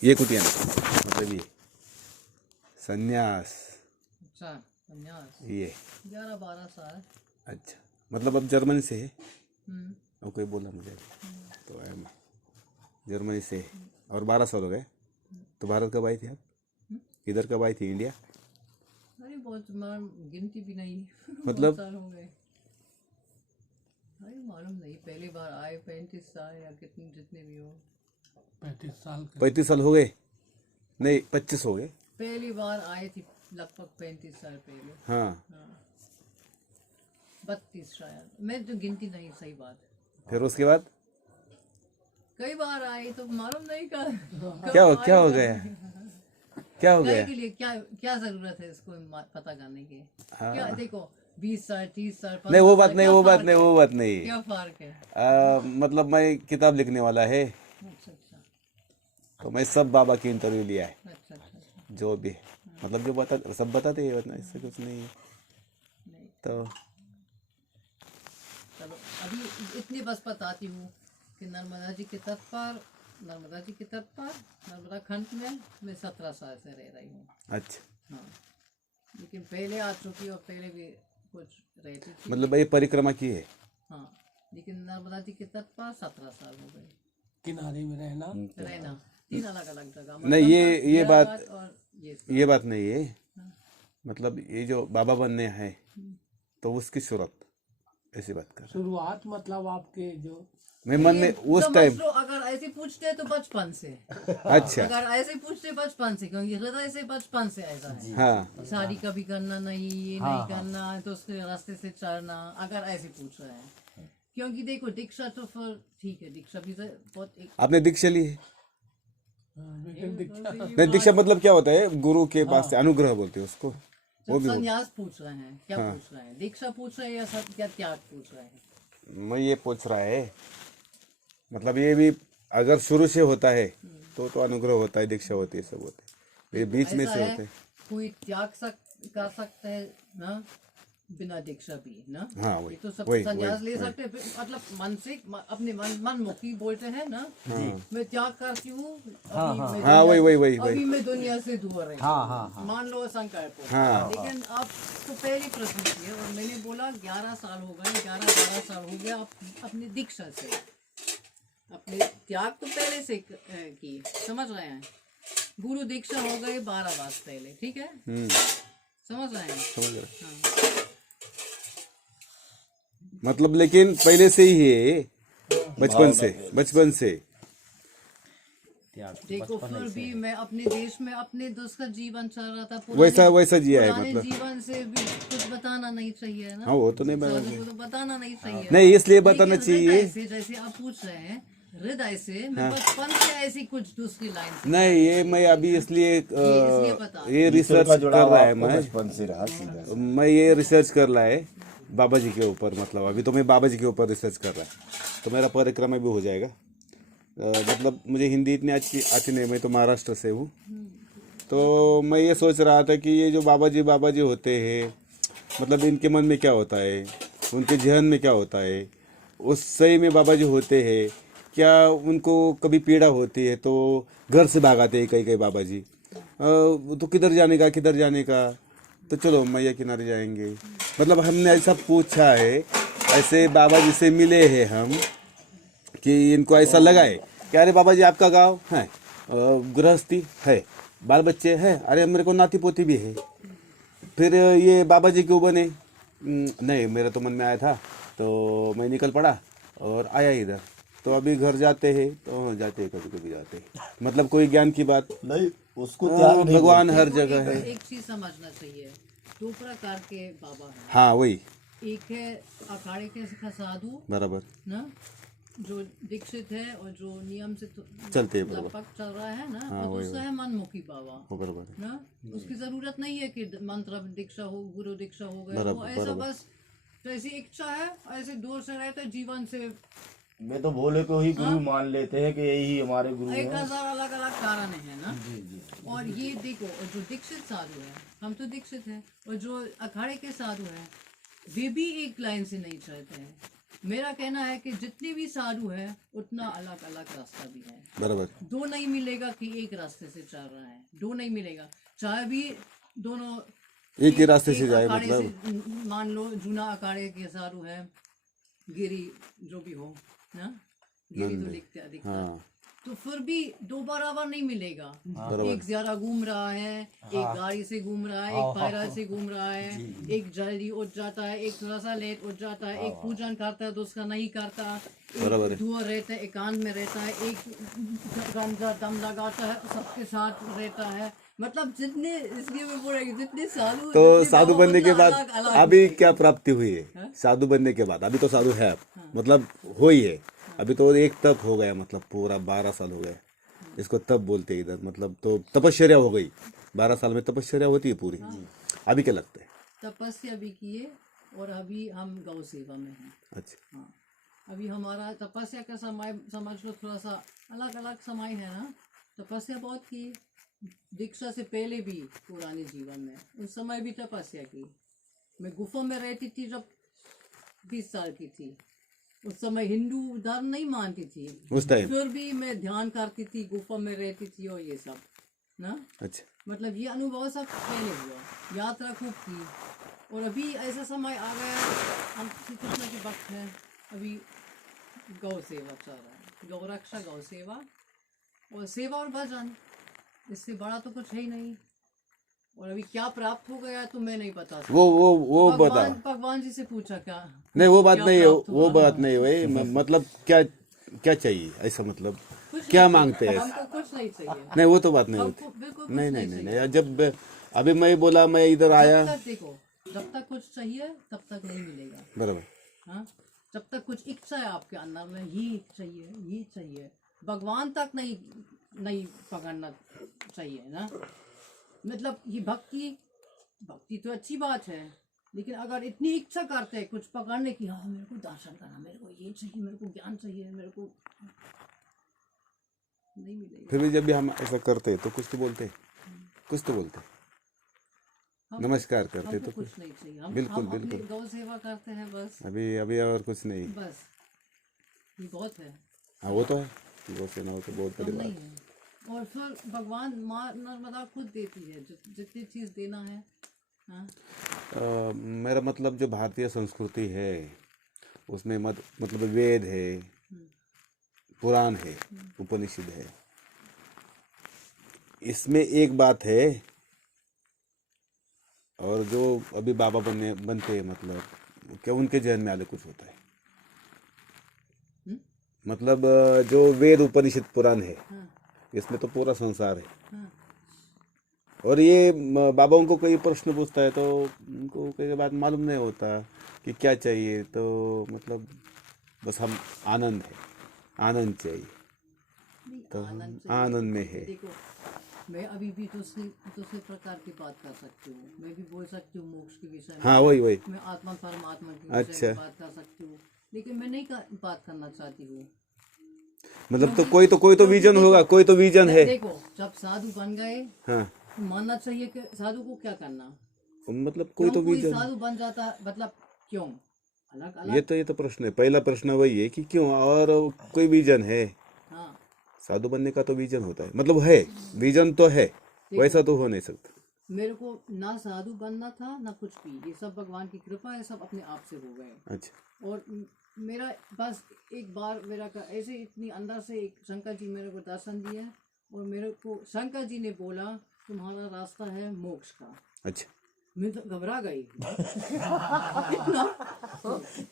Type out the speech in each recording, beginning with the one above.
ये कुटिया नहीं, मतलब ये संन्यास। अच्छा संन्यास। ये 11-12 साल। अच्छा, मतलब अब जर्मनी से है। हम्म। और कोई बोला मुझे तो जर्मनी से है। और 12 साल हो गए। तो भारत कब आई थी आप? इधर कब आई थी, इंडिया? अरे बहुत गिनती भी नहीं मतलब? बहुत साल हो गए। अरे मालूम नहीं, पहली बार आए 35 साल या कितने जितने भी हो। 35 साल हो गए? नहीं, 25 हो गए। पहली बार आए थी लगभग 35 साल पहले। हाँ, 32 शायद, मैं तो गिनती नहीं, सही बात। फिर उसके बाद कई बार आए तो मालूम नहीं क्या हो गया? क्या हो कई गया? के लिए क्या क्या जरूरत है इसको पता करने की? हाँ। क्या देखो, 20 साल 30 साल नहीं, वो 15 बात साल, नहीं, क्या वो बात फर्क नहीं, है? वो बात नहीं। क्या फर्क है? मतलब मैं किताब लिखने वाला है, अच्छा अच्छा तो मैं सब बाबा की इंटरव्यू लिया है, अच्छा अच्छा अच्छा। जो भी है। मतलब जो बता सब बताते हैं, वरना इससे कुछ नहीं है। नहीं, तो चलो अभी इतनी बस बताती हूँ कि नर्मदा जी के तट पर, नर्मदा जी के तट पर, नर्मदा खंड में मैं 17 साल से रह रही हूँ। अच्छा, हाँ, लेकिन पहले आ चुकी और पहले भी कुछ रहती थी। मतलब ये परिक्रमा की है। हाँ, लेकिन नर्मदा जी के तट पर 17 साल हो गए किनारे में रहना। 3 अलग अलग जगह। नहीं, ये हैदराबाद बात और ये बात नहीं है। हाँ। मतलब ये जो बाबा बनने हैं, तो उसकी सूरत, ऐसी बात कर रहा शुरुआत मतलब आपके जो हूं। मैं मन में उस समझ टाइम। लो, अगर ऐसे पूछते तो बचपन से। अच्छा, अगर ऐसे पूछते बचपन से, क्योंकि हृदय से बचपन से ऐसा है। हाँ, शादी कभी करना नहीं, ये नहीं करना, तो उसके रास्ते से चलना, अगर ऐसे पूछ रहे हैं। क्योंकि देखो दीक्षा तो फिर ठीक है, दीक्षा भी तो बहुत एक आपने दीक्षा ली है? दीक्षा नहीं, दीक्षा मतलब क्या होता है? गुरु के पास से अनुग्रह बोलते हैं उसको। वो जब भी संन्यास पूछ रहे हैं, क्या पूछ रहे हैं? दीक्षा पूछ रहे हैं या सब क्या त्याग पूछ रहे हैं? मैं ये पूछ रहा है, मतलब ये भी अगर शुरू से होता है तो अनुग्रह होता है, दीक्षा होती है, सब होता है। ये बीच में ऐसा से है, होते हैं। कोई त्याग कर सकता है ना बिना दीक्षा भी ना। हाँ, वही, ये तो सब वही, संन्यास वही, ले सकते हैं, मतलब मन से अपने मन मुखी बोलते हैं ना। मैं त्याग करती हूँ, हाँ, वही। अभी मैं दुनिया से दूर रही। मान लो संकल्प। लेकिन आप तो पहले प्रश्न किए और मैंने बोला 11 साल हो गए, 11-12 साल हो गया अपनी दीक्षा से। अपने त्याग तो पहले से की, समझ रहे हैं? गुरु दीक्षा हो गई 12 वर्ष पहले, ठीक है? समझ रहे हैं? समझ रहे? हाँ। मतलब लेकिन पहले से ही है, बचपन से। देखो फिर भी मैं अपने देश में अपने दोस्त का जीवन चल रहा था, वैसा जिया है, पुराने मतलब। जीवन से भी कुछ बताना नहीं चाहिए ना। हाँ, वो तो नहीं साधु को तो बताना नहीं चाहिए। नहीं, इसलिए बताना लेकिन चाहिए। हृदय से, जैसे आप पूछ रहे हैं, हृदय से मैं बचपन से ऐसी कुछ दूसरी लाइन से नहीं, ये मैं अभी इसलिए इसलिए बता ये रिसर्च कर रहा है बचपन से रहा सीधा। मैं ये रिसर्च कर रहा है बाबा जी के ऊपर। मतलब अभी तो मैं बाबा जी के ऊपर रिसर्च कर रहा है, तो मेरा परिक्रमा भी हो जाएगा। मतलब मुझे हिंदी इतनी अच्छी आती नहीं, मैं तो महाराष्ट्र से हूँ। तो मैं ये सोच रहा था कि ये जो बाबा जी होते हैं, मतलब इनके मन में क्या होता है, उनके जहन में क्या होता है। उस सही में बाबा जी होते हैं क्या? उनको कभी पीड़ा होती है तो घर से भागाते हैं कई बाबा जी। तो किधर जाने का, तो चलो मैया किनारे जाएंगे। मतलब हमने ऐसा पूछा है, ऐसे बाबा जी से मिले हैं हम, कि इनको ऐसा लगा है कि अरे बाबा जी आपका गांव है, गृहस्थी है, बाल बच्चे हैं, अरे मेरे को नाती पोती भी है। फिर ये बाबा जी क्यों बने? नहीं, मेरा तो मन में आया था, तो मैं निकल पड़ा और आया इधर। तो अभी घर जाते हैं, तो जाते हैं, कभी कभी जाते हैं। मतलब कोई ज्ञान की बात नहीं, उसको त्याग नहीं भगवान बोलते। हर जगह है। एक चीज समझना चाहिए, 2 प्रकार के बाबा हैं। हाँ, वही, एक है अखाड़े के साधु बराबर ना, जो दीक्षित है और जो नियम से चलते हैं, बराबर। लगभग चल रहा है ना। हाँ, और वही, दूसरा है मनमुखी बाबा वो बराबर है। ना। उसकी जरूरत नहीं है कि मंत्र दीक्षा हो, गुरु दीक्षा हो गया, बराबर, वो ऐसा बराबर। बस जैसी इच्छा है ऐसे दूर से रहते जीवन से। मैं तो भोले को ही गुरु मान लेते हैं कि यही हमारे गुरु हैं। 1000 अलग अलग कारण है ना। और ये देखो, और जो दीक्षित साधु है, हम तो दीक्षित हैं, और जो अखाड़े के साधु हैं, वे भी एक लाइन से नहीं चलते हैं। मेरा कहना है कि जितने भी साधु है उतना अलग अलग रास्ता भी है। बराबर। दो नहीं मिलेगा कि एक रास्ते से चल रहा है, दो नहीं मिलेगा। चाहे भी दोनों एक ही रास्ते से जाए, अखाड़े मतलब से, मान लो जूना अखाड़े के साधु है, गिरी जो भी हो ना, गिरी तो दिखता दिखता है। हाँ तो फिर भी दो बराबर नहीं मिलेगा। बराबर। एक ज्यादा घूम रहा है, एक गाड़ी से घूम रहा है, एक पैरा से घूम रहा है, एक जल्दी उठ जाता है, एक थोड़ा सा लेट उठ जाता है, एक पूजन करता है दूसरा नहीं करता, बराबर एक दूर रहता है, एकांत में रहता है, एक गांजा दम लगाता है, सबके साथ रहता है। मतलब जितने, इसलिए मैं बोल रही हूँ जितने साधु, तो जितने साधु बाबा बनने के उतना बाद अलग अलग अभी क्या प्राप्ति हुई है? साधु बनने के बाद अभी तो साधु है आप, मतलब हो ही है। अभी तो एक तप हो गया, मतलब पूरा 12 साल हो गया इसको तप बोलते हैं इधर, मतलब तो तपश्चर्या हो गई। 12 साल में तपश्चर्या होती है पूरी। अभी क्या लगता है? तपस्या भी किए और अभी हम गौ सेवा में हैं। अच्छा। हाँ, अभी हमारा तपस्या का समय समझ लो थोड़ा सा अलग अलग समय है ना। तपस्या बहुत की, दीक्षा से पहले भी पुराने जीवन में उस समय भी तपस्या की। मैं गुफा में रहती थी जब 20 साल की थी, उस समय हिंदू धर्म नहीं मानती थी, उस टाइम। फिर भी मैं ध्यान करती थी, गुफा में रहती थी और ये सब ना। अच्छा। मतलब ये अनुभव सब पहले हुआ, यात्रा खूब की। और अभी ऐसा समय आ गया, हम श्री कृष्ण के वक्त है, अभी गौ सेवा चल रहा है, गौ रक्षा, गौ सेवा और सेवा और भजन, इससे बड़ा तो कुछ है ही नहीं। और अभी क्या प्राप्त हो गया तो मैं नहीं बता सकता। वो बता। भगवान जी से पूछा क्या? नहीं वो बात क्या नहीं है, प्राप्त वो हुआ? बात नहीं हुई। मतलब क्या क्या चाहिए ऐसा, मतलब कुछ क्या नहीं मांगते चाहिए, हैं? हमको कुछ नहीं चाहिए। नहीं वो तो बात नहीं हमको होती। बिल्कुल कुछ नहीं नहीं नहीं चाहिए। नहीं, जब अभी मैं बोला मैं इधर आया। जब तक देखो, जब तक कुछ चाहिए तब तक नहीं मिलेगा। बराबर। हाँ, जब तक कुछ इच्छा है आपके अंदर में, ये चाहिए ये चाहिए, भगवान तक नहीं नहीं पकड़ना चाहिए ना। मतलब ये भक्ति तो अच्छी बात है, लेकिन अगर इतनी इच्छा करते हैं कुछ पकड़ने की, हाँ मेरे को दर्शन करना, मेरे को ये चाहिए, मेरे को ज्ञान चाहिए, मेरे को, नहीं मिलेगा। फिर भी जब भी हम ऐसा करते हैं तो कुछ तो बोलते हैं, कुछ तो बोलते हैं, नमस्कार करते हैं हमको तो कुछ नहीं चाहिए। हम बिल्कुल अपनी बिल्कुल। गौ सेवा करते हैं बस, अभी अभी और कुछ नहीं। बस ये बहुत है, हाँ वो तो है, वो सेना हो तो बहुत कम बड़ी नहीं बात। है। और फिर भगवान माँ नर्मदा खुद देती है जितनी चीज देना है। हाँ, मेरा मतलब जो भारतीय संस्कृति है उसमें मतलब वेद है, पुराण है, उपनिषद है। इसमें एक बात है, और जो अभी बाबा बनते हैं, मतलब क्या उनके जहन में आगे कुछ होता है? मतलब जो वेद उपनिषद पुराण है, हाँ, इसमें तो पूरा संसार है। हाँ, और ये बाबा उनको कोई प्रश्न पूछता है तो उनको कई बात मालूम नहीं होता कि क्या चाहिए, तो मतलब बस हम आनंद है, आनंद चाहिए, नहीं, तो आनंद चाहिए। आनंद में है। देखो, मैं अभी भी दूसरे प्रकार की बात कर सकती हूँ, मैं भी बोल सकती हूँ मोक्ष के विषय में, हाँ वही मैं आत्मा परमात्मा के विषय अच्छा। में बात कर सकती हूँ, लेकिन मैं नहीं बात करना चाहती हूँ। मतलब तो कोई तो विजन होगा, कोई तो विजन है। देखो, जब साधु बन गए हाँ तो मानना चाहिए कि साधु को क्या करना, मतलब कोई तो कोई विजन। साधु बन जाता, मतलब क्यों? अलग अलग, ये तो प्रश्न है, पहला प्रश्न वही है कि क्यों, और कोई विजन है? हाँ, साधु बनने का तो विजन होता है, मतलब है, विजन तो है, वैसा तो हो नहीं सकता। मेरे को ना साधु बनना था ना कुछ भी, ये सब भगवान की कृपा है, सब अपने आप से हो गए। अच्छा। और मेरा बस एक बार मेरा ऐसे इतनी अंदर से एक शंकर जी मेरे को दर्शन दिया, और मेरे को शंकर जी ने बोला तुम्हारा रास्ता है मोक्ष का। अच्छा। मैं तो घबरा गई। इतना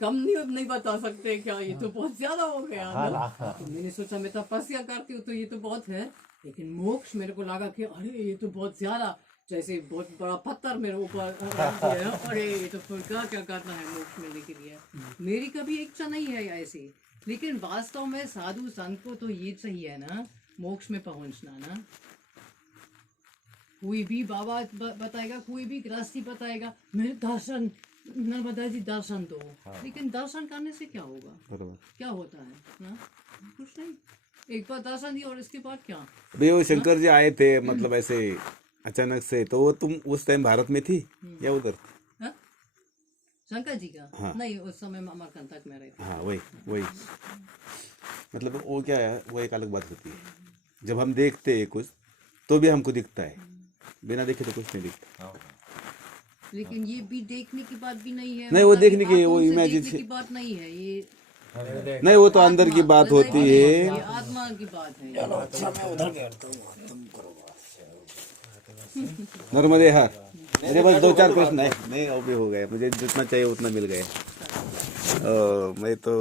कम नहीं बता सकते क्या, ये तो बहुत ज्यादा हो गया ना। तो मैंने सोचा मैं तपस्या करती हूँ तो ये तो बहुत है, लेकिन मोक्ष मेरे को लगा कि अरे ये तो बहुत ज्यादा, जैसे बहुत बड़ा पत्थर मेरे ऊपर रख दिया है। अरे ये तो फिर क्या करना है मोक्ष मिलने के लिए। मेरी कभी इच्छा नहीं है ऐसी, लेकिन वास्तव में साधु संत को तो ये चाहिए ना, मोक्ष में पहुंचना ना। कोई भी बाबा बताएगा, कोई भी गृहस्थी बताएगा, मेरे दर्शन, नर्मदा जी दर्शन दो, लेकिन दर्शन करने से क्या होगा? बराबर। क्या होता है ना? कुछ नहीं, एक बार दर्शन दिया और इसके बाद क्या? अभी वो शंकर जी आए थे, मतलब ऐसे अचानक से, तो वो तुम उस टाइम भारत में थी या उधर? हाँ? शंकर जी का नहीं, उस समय अमरकंटक में रहे। हाँ वही वही, मतलब वो क्या है, वो एक अलग बात होती है। जब हम देखते हैं कुछ तो भी हमको दिखता है, बिना देखे तो कुछ नहीं दिखता। लेकिन ये भी देखने की बात भी नहीं है, नहीं, वो मतलब देखने की, आंखों वो से इमेजिन देखने की बात नहीं है ये, नहीं, वो तो अंदर की बात होती है। ये आत्मा की बात है ये। नर्मदे हर। मेरे पास 2-4 प्रश्न है, नहीं वो भी हो गए, मुझे जितना चाहिए उतना मिल गया। मैं तो